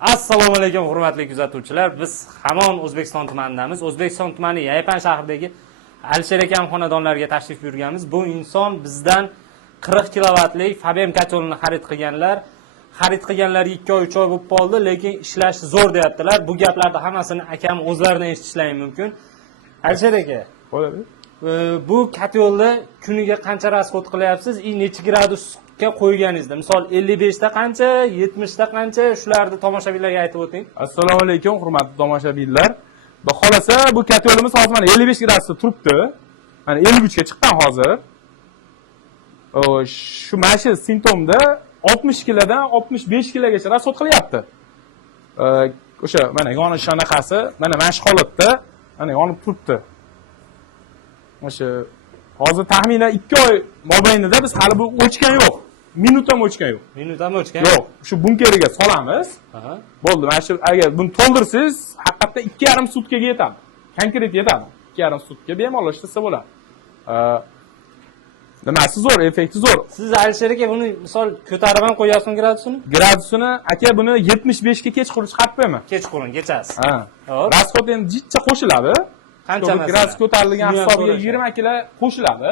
Assalomu alaykum hurmatli kuzatuvchilar. Biz hamon O'zbekiston tumanidamiz. O'zbekiston tumani Yaypan shahridagi Alisher akam xonadonlariga tashrif buyurganmiz. Bu inson bizdan 40 kilovatlik Fabem kotolni xarid qilganlar. Xarid qilganlar 2 oy 3 oy bo'lib qoldi, lekin ishlash zo'r deyaptilar. Bu gaplarni hammasini akam o'zlaridan eshitishlari mumkin. Alisher aka, bo'ladi. bu kotolni kuniga qancha rasxod qilyapsiz? Necha gradusga qo'yganingizda? Misol 55 ta qancha, 70 ta qancha, shularni tomoshabinlarga aytib o'ting. Assalomu alaykum hurmatli tomoshabinlar. Xudo xolasa bu kotolimiz hozir mana 55 gradusda turibdi. Mana 53 ga chiqqan hozir. Shu mana shu simptomda 60 kilodan 65 kilogacha rasxod qilyapti. O'sha mana yonish anaqasi, mana shu holatda mana yonib turibdi. O'sha hozir taxminan 2 oy mobaynida biz hali bu o'chgan yo'q. Minut ham o'chgan yo'q. Minut ham o'chgan yo'q. Shu bunkeriga solamiz. Bo'ldi. Mana shu agar buni to'ldirsiz, haqiqatda 2,5 sutkaga yetadi. Konkret yetadi. 2,5 sutka bemalol ishlasa bo'ladi. Nimasi zo'r, effekti zo'r. Siz Alisher aka buni misol ko'tarib ham qo'yasizmi gradusini? Gradusini aka buni 75 ga kechqurun chiqarib qo'yaman. Kechqurun, kechasi. Ha. Rasxod endi jichcha qo'shiladi. Qancha masalan? Gradus ko'tarilgan hisobiga 20 kilo qo'shiladi.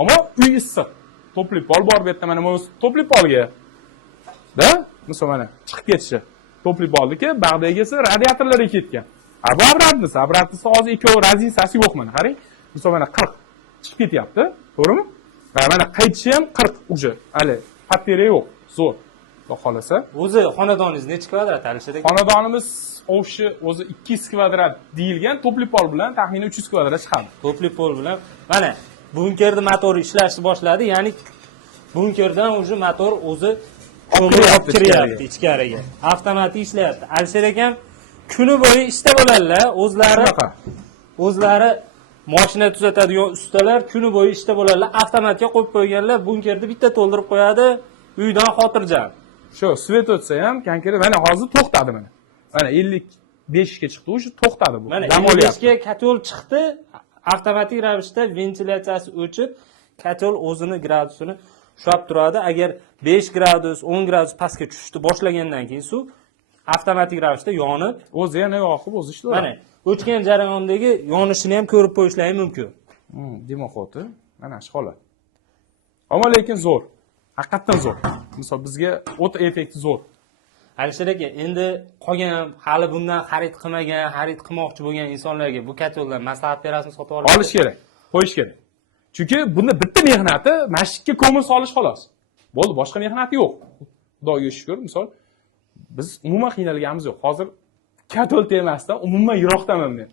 Ammo uy issiq. Topli pol bor bu yerda mana bu topli polga. Da? Misol mana chiqib ketishi. Topli poldiki, bag'dagisi radiatorlarga ketgan. Bu obratnisi hozir ikkovi razinsasi yo'q mana, qarang. Misol mana 40 chiqib ketyapti, to'g'rimi? Va mana qaytishi ham 40 uje. Hali pateri yo'q, zo'r. Xudo xolasa. O'zi xonadoningiz necha kvadrat Alisher aka? Xonadonimiz o'shi o'zi 200 kvadrat deyilgan, topli pol bilan taxminan 300 kvadrat chiqadi. Topli pol bilan. Mana bunkerning motori ishlashni boshladi, ya'ni bunkerdan o'zi motor o'zi kiryapti ichkariga. Avtomatik ishlayapti. Alisher akam kuni bo'yi ishda bo'ladilar, o'zlari mashina tuzatadigan ustalar kuni bo'yi ishda bo'ladilar. Avtomatga qo'yib qo'yganlar, bunkerni bitta to'ldirib qo'yadi, uydan xotirjam. Shu svet o'tsa ham konkret mana hozir to'xtadi mana. Mana 55 ga chiqdi, o'sha to'xtadi bu. Mana 55 ga kotol chiqdi, avtomatik ravishda ventilyatsiyasi o'chib, kotol o'zini gradusini ushlab turadi. Agar 5 gradus, 10 gradus pastga tushishni boshlagandan keyin suv avtomatik ravishda yonib, o'zi yana yoqib o'zi ishlaydi. Mana o'chgan jarayondagi yonishini ham ko'rib qo'yishlari mumkin. Demoqoti, mana shu holat. Ammo lekin zo'r. Haqiqatan zo'r. Misol bizga o'ta effekti zo'r. Alisher aka, endi qolgan hali bundan xarid qilmagan, xarid qilmoqchi bo'lgan insonlarga bu kotoldan maslahat berasizmi, sotib olish kerak, qo'yish kerak. Chunki bunda bitta mehnati masjidga ko'mir solish xolos. Bo'ldi, boshqa mehnati yo'q. Xudoga shukr, misol biz umuman qiynalganimiz yo'q. Hozir kotol temasdan umuman yiroqdaman men.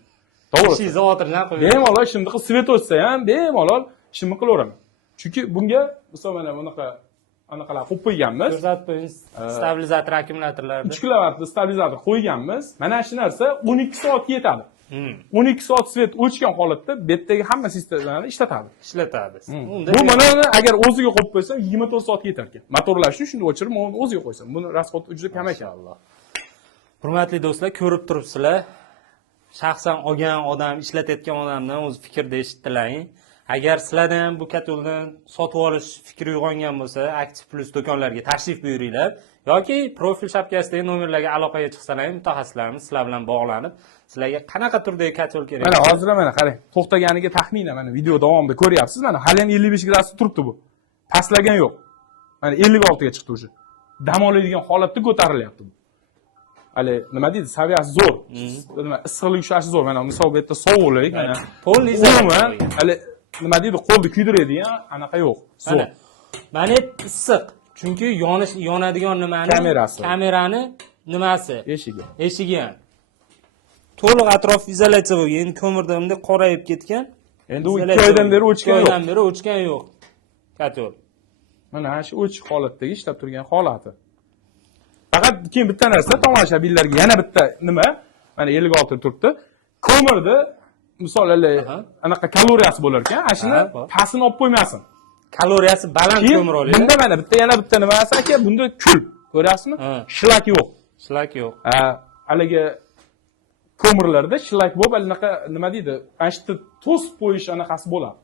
To'g'ri. Ishingizni xotirjam qiling. Bemalol shunday qilib svet o'tsa ham bemalol ishimni qilaveraman. Chunki bunga misol mana bunaqa anaqalar qo'yib qo'yganmiz. Ko'rsatib qo'ying. Stabilizator, akkumulyatorlarni. 3 kilovatli stabilizator qo'yganmiz. Mana shu narsa 12 soat yetadi. 12 soat svet o'chgan holatda betdagi hamma sistemani ishlatadi. Bu mana agar o'ziga qo'yib qo'ysam 24 soat yetar ekan. Motorlashni shunday o'chirib, o'ziga qo'ysam. Buni rasxod juda kam ekan. Hurmatli do'stlar, ko'rib turibsizlar. Shaxsan olgan odam, ishlatayotgan odamdan o'z fikrni eshitdilaring. Agar sizlardan ham bu kotoldan sotib olish fikri uyg'ongan bo'lsa, Aktiv Plus do'konlariga tashrif buyuringlar yoki profil shapkasidagi nomerlarga aloqaga chiqsalaring, mutaxassislarimiz sizlar bilan bog'lanib, sizlarga qanaqa turdagi kotol kerak? Mana hozir mana qarang, to'xtaganiga taxminan mana video davomida ko'ryapsiz. Mana hali ham 55 gradusda turibdi bu. Pastlagan yo'q. Mana 56 ga chiqdi o'sha. Dam oladigan holatda ko'tarilyapti bu. Hali nima deydi? Saviyasi zo'r. Nima issiqlik ushlashi zo'r. Mana misol bu yerda sovuqlik, mana polni hali nima deydi, qo'lni kuydiradigan anaqa yo'q. Mana issiq. Chunki yonadigan nimani? Kamerani nimasi? Eshigi ham. To'liq atrof izolyatsiya bo'lgan. Endi ko'mirda bunday qorayib ketgan. Endi u 2 oydan beri o'chgan yo'q. 2 oydan beri o'chgan yo'q. Kotol. Mana shu o'chiq holatdagi ishlab turgan holati. Faqat keyin bitta narsa tomoshabinlarga yana bitta nima? Mana 56 turibdi. Ko'mirda misol anaqa kaloriyasi bo'lar ekan, ashuni pastini olib qo'ymasin. Kaloriyasi baland ko'mir oladi. Bunda mana yana bitta nimasi aka, bunda kul. Ko'ryapsizmi? Shlak yo'q. Shlak yo'q. Haligi ko'mirlarda shlak bo'lib, anaqa nima deydi? Ashni to'sib qo'yish anaqasi bo'ladi.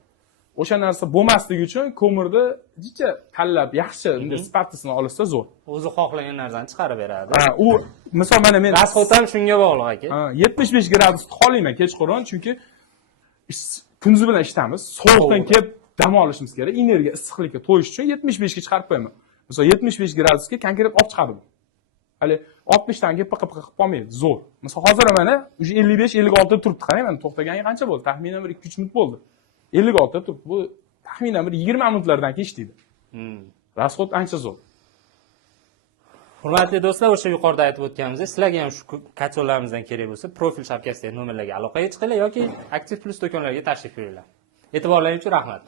o'sha narsa bo'lmasligi uchun ko'mirni jicha tanlab yaxshi sifatisini olishsa zo'r. O'zi xohlagan narsani chiqarib beradi. U misol mana men Rasxod ham shunga bog'liq aka. 75 gradusda xohlayman kechqurun, chunki kunduzi bilan ishlamiz. Sovuqdan kelib dam olishimiz kerak. Energiya, issiqlikka to'yish uchun 75 ga chiqarib qo'yaman. Misol 75 gradusga konkret olib chiqadi bu. Hali 60 dan kelib piqa qilib qolmaydi, zo'r. Misol hozir mana уже 55-56 da turibdi. Qarang, mana to'xtaganga qancha bo'ldi? Taxminan bir 2-3 minut bo'ldi. 56 da turibdi. Bu taxminan bir 20 minutlardan keyin ishlaydi. Rasxod ancha zo'r. Hurmatli do'stlar, o'sha yuqorida aytib o'tganimizdek, sizlarga ham shu kotyorlarimizdan kerak bo'lsa, profil shapkasidagi nomerlarga aloqaga chiqinglar yoki Aktiv Plus do'konlariga tashrif buyuringlar. E'tiborlaringiz uchun rahmat.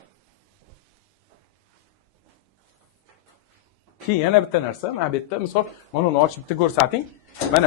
Keyin yana bitta narsa, mana bu yerda misol mana uni ochib bitta ko'rsating. Mana